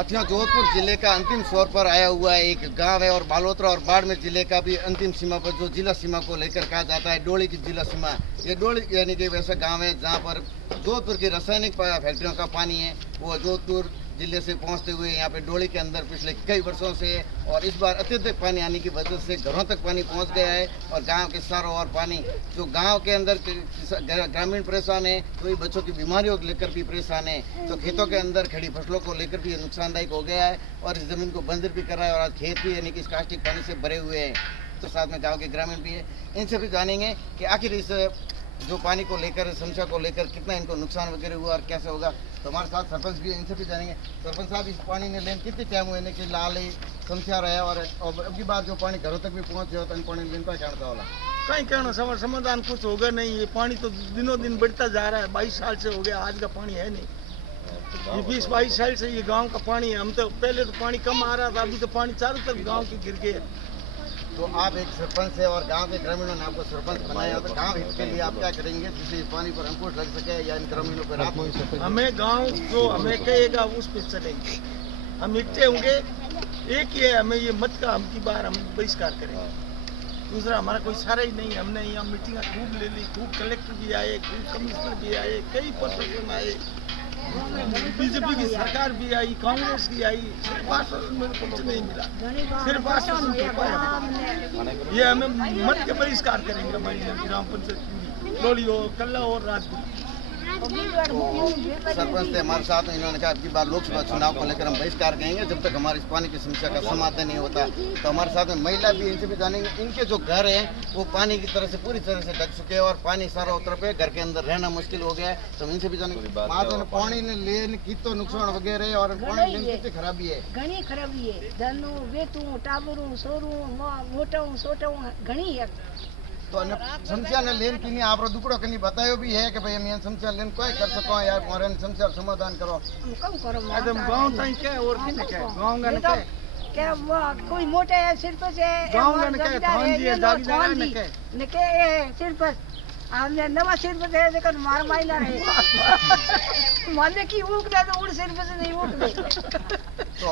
साथियों, जोधपुर जिले का अंतिम छोर पर आया हुआ है एक गांव है और बालोतरा और बाड़मेर जिले का भी अंतिम सीमा पर जो जिला सीमा को लेकर कहा जाता है डोली की जिला सीमा। ये डोली यानी कि वैसा गांव है जहां पर जोधपुर की रासायनिक फैक्ट्रियों का पानी है वो जोधपुर जिले से पहुंचते हुए यहाँ पे डोली के अंदर पिछले कई वर्षों से और इस बार अत्यधिक पानी आने की वजह से घरों तक पानी पहुंच गया है और गांव के चारों ओर पानी। जो गांव के अंदर ग्रामीण परेशान है, कोई बच्चों की बीमारियों को लेकर भी परेशान है, तो खेतों के अंदर खड़ी फसलों को लेकर भी नुकसानदायक हो गया है और इस जमीन को बंजर भी कर रहा है और आज खेत भी यानी कि कास्टिक पानी से भरे हुए हैं। तो साथ में गाँव के ग्रामीण भी है, इनसे भी जानेंगे कि आखिर इस जो पानी को लेकर समस्या को लेकर कितना इनको नुकसान वगैरह हुआ और कैसे होगा। तो हमारे साथ सरपंच भी है, इनसे भी जानेंगे। सरपंच साहब, इस पानी ने लेन कितने टाइम हुए कि लाल समस्या रहा और अब की बात जो पानी घरों तक भी पहुंच जाओ तो इन पानी लेन का कहता होला कहीं कहना समाधान कुछ होगा नहीं। ये पानी तो दिनों दिन बढ़ता जा रहा है। 22 साल से हो गया, आज का पानी है नहीं। ये 20-22 साल से ये गांव का पानी है। हम तो पहले तो पानी कम आ रहा था, अभी तो पानी चारों तरफ गांव के गिर गए। तो आप एक सरपंच है और गांव के ग्रामीणों ने आपको सरपंच बनाया, तो गांव हित के लिए आप क्या करेंगे जिससे इस पानी पर अंकुश लग सके या इन ग्रामीणों पर राहत मिल सके? हमें गांव जो हमें कहेगा उस पर चलेंगे, हम इकट्ठे होंगे। एक ही है, हमें ये मत का हम की बार हम बहिष्कार करेंगे। दूसरा हमारा कोई सारा ही नहीं। हमने यहाँ मीटिंग खूब ले ली, खूब कलेक्टर भी आए, खूब कमिश्नर भी आए, कई प्रशासन आए, बीजेपी की सरकार भी आई, कांग्रेस की आई, सिर्फ आश्वासन में कुछ नहीं मिला। सिर्फ आश्वासन ये हमें मत के बहिष्कार करेंगे। हमारी ग्राम पंचायत डोली हो, कल्ला हो, राजपुर। सरपंच थे हमारे साथ, इन्होंने कहा कि बार लोकसभा चुनाव को लेकर हम बहिष्कार करेंगे जब तक हमारी इस पानी की समस्या का समाधान नहीं होता। तो हमारे साथ में महिला भी, इनसे भी जानेंगे। इनके जो घर हैं वो पानी की तरह से पूरी तरह से ढक चुके हैं और पानी सारा तरफ है, घर के अंदर रहना मुश्किल हो गया है। तो इनसे भी जानेंगे पानी ने लेन की तो नुकसान वगैरह और पानी लेन कितनी खराबी है? घनी खराबी है। धनु वेतू टाबरू सोरू मोटाऊ सोटाऊ घनी है। तो समस्या ने लेन की नहीं आप दुकड़ो के नहीं बतायो भी है कि भाई हम समस्या लेन कोई कर सको यार, हमारे समस्या समाधान करो। कम करो एकदम गांव ताई क्या और किने क्या गांव का क्या क्या वो कोई मोटे है सिर्फ से गांव का क्या थान जी जागीदार ने क्या ने के सिर्फ हमने नवा सिर्फ से देखो मार माइला रहे माने की उड़ दे तो उड़ सिर्फ से नहीं उड़। तो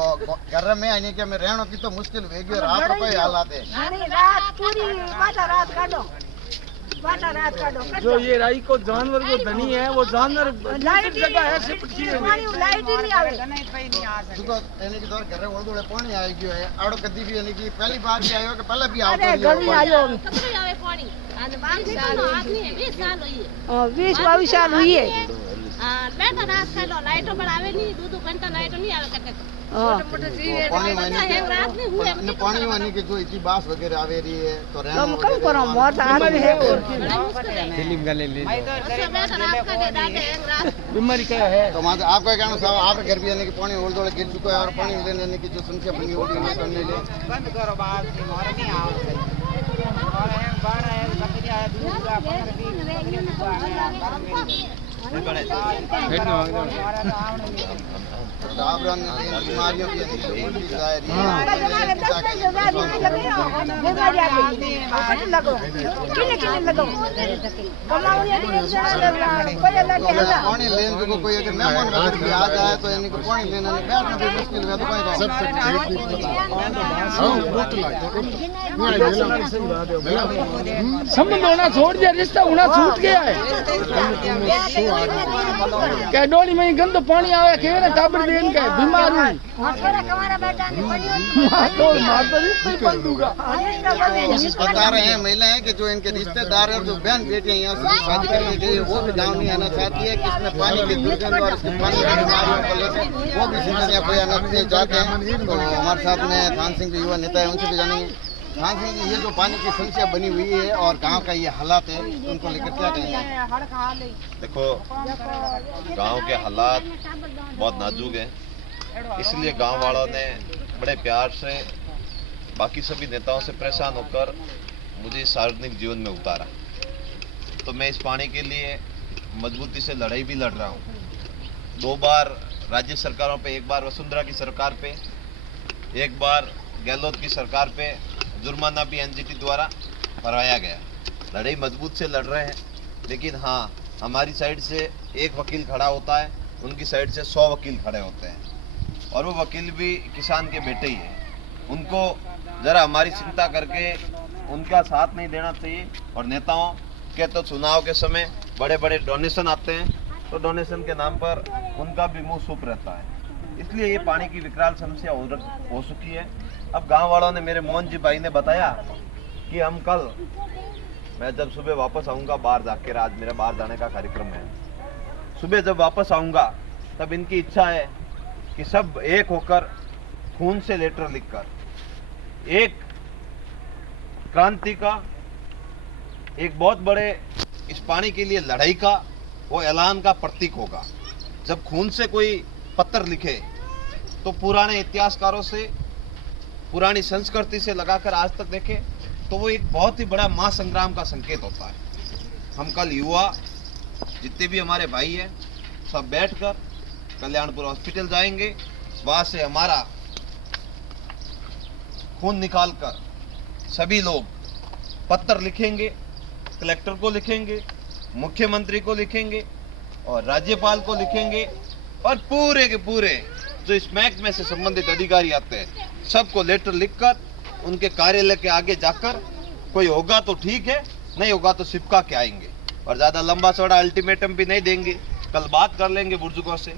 घर में आने के में रहने की तो मुश्किल वेगी और आप कोई हालात है नहीं रात पूरी बाटा रात काटो जो ये राई को जानवर को धनी है वो जानवर जगह है शिफ्ट की है। लाइट ही नहीं आवे देखो यानी कि दौर घर में ओळदोळे पानी आई गयो है आड़ो कदी भी यानी कि पहली बार भी आयो कि पहले भी आओ अरे गली आयो कब आवे पानी आज 20 साल आदमी 20 साल हुई है 20-22 साल हुई है। हां बेटा रात का लो लाइटो पर आवे नहीं 2 घंटा लाइट नहीं आवे कटे छोटे-मोटे जीव पानी है रात में हुए ने पानी वानी की जो इतनी बास वगैरह आवे रही है तो रहना कम कम करो मौत आदमी है फिल्म का ले ले बेटा रात का दे डाके रात बीमारी क्या है। तो मां आपको कहना साहब आप घर भी यानी कि पानी ओळदोळे गिर चुका है और पानी लेने की जो समस्या बनी होगी वो करने ले बंद करो बात से मोर नहीं आओ और है बाड़ा है बकरी है दूध का 15-20 आप बीमारियों की उल्टी जाए रही पानी लेन को कोई अगर मेहमान वगैरह भी आ जाए तो यानी कि पानी लेने में बैठना भी मुश्किल है। तो संबंध होना छोड़ दिया, रिश्ता होना छूट गया है। क्या डोली में गंदा पानी आवे के ना टाबर देन का बीमार हुई बता रहे हैं महिलाएं कि जो इनके रिश्तेदार हैं जो बहन बेटियां यहाँ से शादी करने गई वो भी गाँव नहीं आना चाहती है कि इसमें पानी की दुर्गंध और इसके पानी की बीमारियों को लेकर वो भी सिंधिया कोई आना चाहते हैं। तो हमारे साथ में थान सिंह जो युवा नेता है उनसे भी जानेंगे। थान सिंह जी, ये जो पानी की समस्या बनी हुई है और गाँव का ये हालात है उनको लेकर क्या कहेंगे? देखो गांव के हालात बहुत नाजुक हैं, इसलिए गांव वालों ने बड़े प्यार से बाकी सभी नेताओं से परेशान होकर मुझे सार्वजनिक जीवन में उतारा। तो मैं इस पानी के लिए मजबूती से लड़ाई भी लड़ रहा हूँ। 2 बार राज्य सरकारों पे, एक बार वसुंधरा की सरकार पे, एक बार गहलोत की सरकार पे जुर्माना भी एनजीटी द्वारा भरवाया गया। लड़ाई मजबूत से लड़ रहे हैं, लेकिन हाँ हमारी साइड से एक वकील खड़ा होता है, उनकी साइड से 100 वकील खड़े होते हैं। और वो वकील भी किसान के बेटे ही है। उनको ज़रा हमारी चिंता करके उनका साथ नहीं देना चाहिए। और नेताओं के तो चुनाव के समय बड़े बड़े डोनेशन आते हैं, तो डोनेशन के नाम पर उनका भी मुंह सूप रहता है। इसलिए ये पानी की विकराल समस्या हो चुकी है। अब गांव वालों ने, मेरे मोहन जी भाई ने बताया कि हम कल, मैं जब सुबह वापस आऊँगा बाहर जाकर, आज मेरा बाहर जाने का कार्यक्रम है, सुबह जब वापस आऊँगा तब इनकी इच्छा है कि सब एक होकर खून से लेटर लिखकर एक क्रांति का, एक बहुत बड़े इस पानी के लिए लड़ाई का वो ऐलान का प्रतीक होगा। जब खून से कोई पत्र लिखे तो पुराने इतिहासकारों से, पुरानी संस्कृति से लगाकर आज तक देखे तो वो एक बहुत ही बड़ा महासंग्राम का संकेत होता है। हम कल युवा जितने भी हमारे भाई हैं सब बैठकर कल्याणपुर हॉस्पिटल जाएंगे, वहाँ से हमारा खून निकालकर सभी लोग पत्र लिखेंगे, कलेक्टर को लिखेंगे, मुख्यमंत्री को लिखेंगे और राज्यपाल को लिखेंगे और पूरे के पूरे जो इस महकमे से संबंधित अधिकारी आते हैं सबको लेटर लिखकर उनके कार्यालय के आगे जाकर, कोई होगा तो ठीक है, नहीं होगा तो चिपका के आएंगे। और ज़्यादा लंबा चौड़ा अल्टीमेटम भी नहीं देंगे, कल बात कर लेंगे बुजुर्गों से,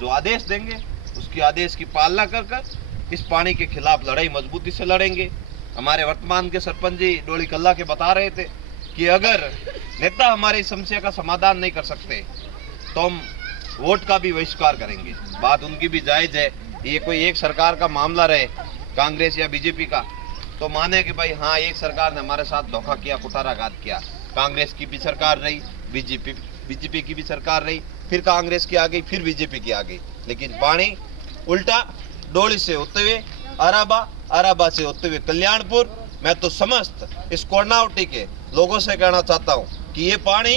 जो आदेश देंगे उसकी आदेश की पालना कर कर इस पानी के खिलाफ लड़ाई मजबूती से लड़ेंगे। हमारे वर्तमान के सरपंच जी डोली कल्ला के बता रहे थे कि अगर नेता हमारी समस्या का समाधान नहीं कर सकते तो हम वोट का भी बहिष्कार करेंगे। बात उनकी भी जायज़ है। ये कोई एक सरकार का मामला रहे, कांग्रेस या बीजेपी का, तो माने कि भाई हाँ एक सरकार ने हमारे साथ धोखा किया, कुठाराघात किया। कांग्रेस की भी सरकार रही, बीजेपी की भी सरकार रही, फिर कांग्रेस की आ गई, फिर बीजेपी की आ गई, लेकिन पानी उल्टा डोली से होते हुए अराबा, अराबा से होते हुए कल्याणपुर। मैं तो समस्त इस कोरनावटी के लोगों से कहना चाहता हूँ कि ये पानी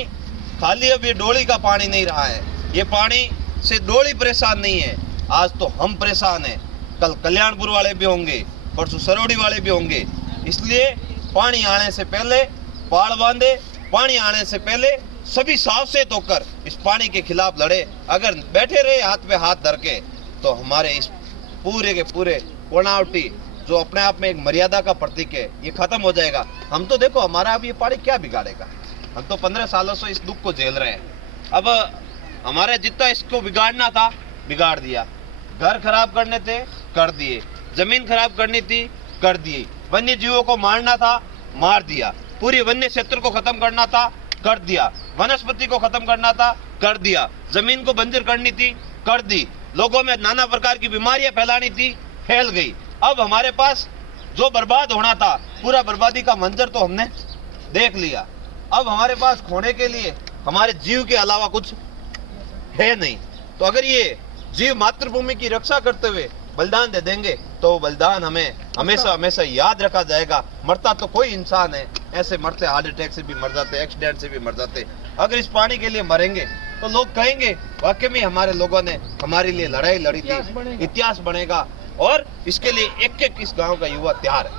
खाली अब ये डोली का पानी नहीं रहा है, ये पानी से डोली परेशान नहीं है, आज तो हम परेशान हैं। कल कल्याणपुर वाले भी होंगे, परसों सरोड़ी वाले भी होंगे। इसलिए पानी आने से पहले पाड़ बांधे, पानी आने से पहले सभी सावचेत होकर इस पानी के खिलाफ लड़े। अगर बैठे रहे हाथ पे हाथ धर के तो हमारे इस पूरे के पूरे कोरनावटी जो अपने आप में एक मर्यादा का प्रतीक है ये खत्म हो जाएगा। हम तो देखो हमारा अब ये पानी क्या बिगाड़ेगा, हम तो 15 सालों से इस दुख को झेल रहे हैं। अब हमारे जितना इसको बिगाड़ना था बिगाड़ दिया, घर खराब करने थे कर दिए, जमीन खराब करनी थी कर दी, वन्य जीवों को मारना था मार दिया, पूरी वन्य क्षेत्र को खत्म करना था कर दिया, वनस्पति को खत्म करना था कर दिया, जमीन को बंजर करनी थी कर दी, लोगों में नाना प्रकार की बीमारियां फैलानी थी फैल गई। अब हमारे पास जो बर्बाद होना था पूरा बर्बादी का मंजर तो हमने देख लिया। अब हमारे पास खोने के लिए हमारे जीव के अलावा कुछ है नहीं। तो अगर ये जीव मातृभूमि की रक्षा करते हुए बलिदान दे देंगे तो वो बलिदान हमें हमेशा हमेशा याद रखा जाएगा। मरता तो कोई इंसान है, ऐसे मरते हार्ट अटैक से भी मर जाते, एक्सीडेंट से भी मर जाते। अगर इस पानी के लिए मरेंगे तो लोग कहेंगे वाकई में हमारे लोगों ने हमारे लिए लड़ाई लड़ी थी, इतिहास बनेगा। और इसके लिए एक एक इस गांव का युवा तैयार है।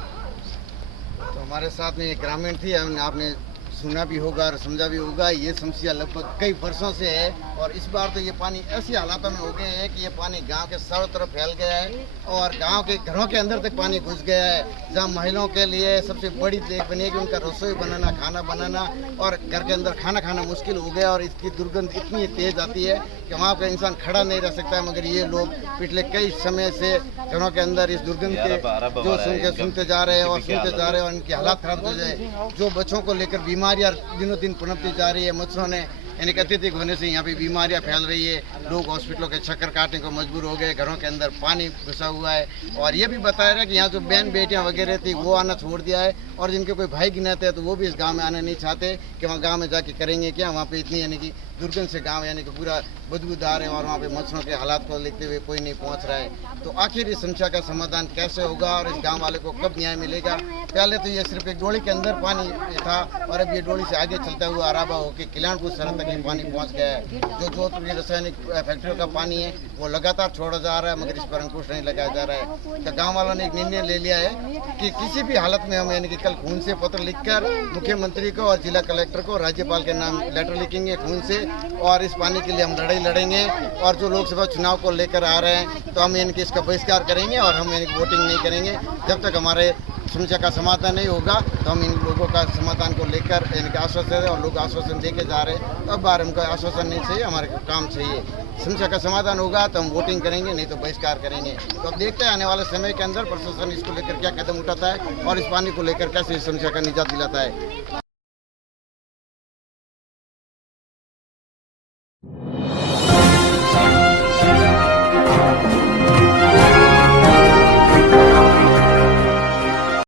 तो हमारे साथ में ये ग्रामीण थी, आपने सुना भी होगा और समझा भी होगा। ये समस्या लगभग कई वर्षों से है और इस बार तो ये पानी ऐसी हालातों में हो गए हैं कि ये पानी गांव के चारों तरफ फैल गया है और गांव के घरों के अंदर तक पानी घुस गया है। जहां महिलाओं के लिए सबसे बड़ी देख बनेगी उनका रसोई बनाना, खाना बनाना, और घर के अंदर खाना खाना मुश्किल हो गया और इसकी दुर्गंध इतनी तेज आती है कि वहाँ पर इंसान खड़ा नहीं रह सकता है। मगर ये लोग पिछले कई समय से घरों के अंदर इस दुर्गंध के जो सुनते जा रहे हैं और सुनते जा रहे हैं और इनकी हालात खराब हो जाए। जो बच्चों को लेकर बीमारियां दिनों दिन पनपती जा रही है, मच्छरों ने यानी कि अत्यधिक होने से यहाँ पे बीमारियाँ फैल रही है। लोग हॉस्पिटलों के चक्कर काटने को मजबूर हो गए, घरों के अंदर पानी घुसा हुआ है। और ये भी बताया रहा कि यहाँ जो बहन बेटियाँ वगैरह थी वो आना छोड़ दिया है और जिनके कोई भाई गिनाते हैं तो वो भी इस गांव में आना नहीं चाहते कि वहाँ गांव में जाके करेंगे क्या। वहाँ पे इतनी यानी कि दुर्गंध से गांव यानी कि पूरा बदबूदार है और वहाँ पे मच्छरों के हालात को देखते हुए कोई नहीं पहुँच रहा है। तो आखिर इस समस्या का समाधान कैसे होगा और इस गाँव वाले को कब न्याय मिलेगा। पहले तो ये सिर्फ एक डोली के अंदर पानी था और अब ये डोली से आगे चलता हुआ अराबा होकर कल्याणपुर सड़क तक तक ये पानी पहुंच गया है। जो जोधपुर रासायनिक फैक्ट्रियों का पानी है वो लगातार छोड़ा जा रहा है, मगर इस पर अंकुश नहीं लगाया जा रहा है। तो गांव वालों ने एक निर्णय ले लिया है कि किसी भी हालत में हम यानी कि कल खून से पत्र लिखकर मुख्यमंत्री को और जिला कलेक्टर को राज्यपाल के नाम लेटर लिखेंगे खून से, और इस पानी के लिए हम लड़ाई लड़ेंगे। और जो लोकसभा चुनाव को लेकर आ रहे हैं तो हम यानी कि इसका बहिष्कार करेंगे और हम यानी कि वोटिंग नहीं करेंगे जब तक हमारे समस्या का समाधान नहीं होगा। तो हम इन लोगों का समाधान को लेकर यानी कि आश्वासन है और लोग आश्वासन देके जा रहे हैं। तो अब बार हमको आश्वासन नहीं चाहिए, हमारे काम चाहिए। समस्या का समाधान होगा तो हम वोटिंग करेंगे, नहीं तो बहिष्कार करेंगे। तो अब देखते हैं आने वाले समय के अंदर प्रशासन इसको लेकर क्या कदम उठाता है और इस पानी को लेकर कैसे इस समस्या का निजात दिलाता है।